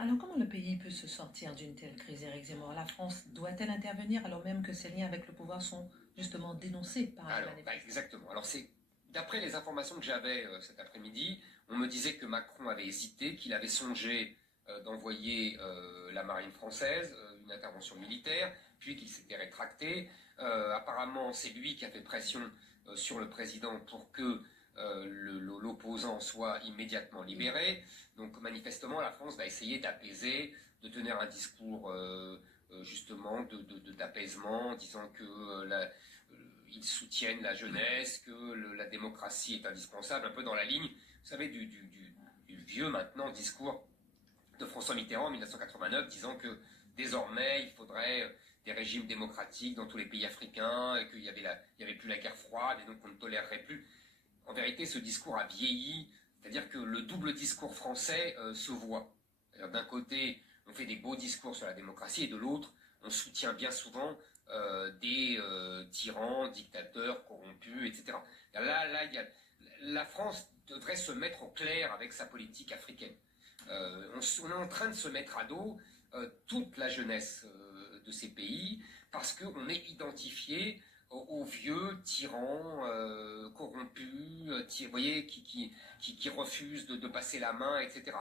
Alors, comment le pays peut se sortir d'une telle crise, Éric Zemmour? La France doit-elle intervenir alors même que ses liens avec le pouvoir sont justement dénoncés par les Alors, manifestants? exactement. Alors, c'est d'après les informations que j'avais cet après-midi, on me disait que Macron avait hésité, qu'il avait songé d'envoyer la marine française, une intervention militaire, puis qu'il s'était rétracté. Apparemment, c'est lui qui a fait pression sur le président pour que l'opposant soit immédiatement libéré. Donc, manifestement, la France va essayer d'apaiser, de tenir un discours justement d'apaisement, disant que ils soutiennent la jeunesse, que la démocratie est indispensable, un peu dans la ligne, vous savez, du vieux maintenant discours de François Mitterrand en 1989, disant que désormais il faudrait des régimes démocratiques dans tous les pays africains, et qu'il y avait plus la guerre froide, et donc on ne tolérerait plus. En vérité, ce discours a vieilli, c'est-à-dire que le double discours français se voit. D'un côté, on fait des beaux discours sur la démocratie, et de l'autre, on soutient bien souvent des tyrans, dictateurs, corrompus, etc. La France devrait se mettre au clair avec sa politique africaine. On est en train de se mettre à dos toute la jeunesse de ces pays parce qu'on est identifié aux vieux tyrans corrompus, vous voyez, qui refusent de passer la main, etc.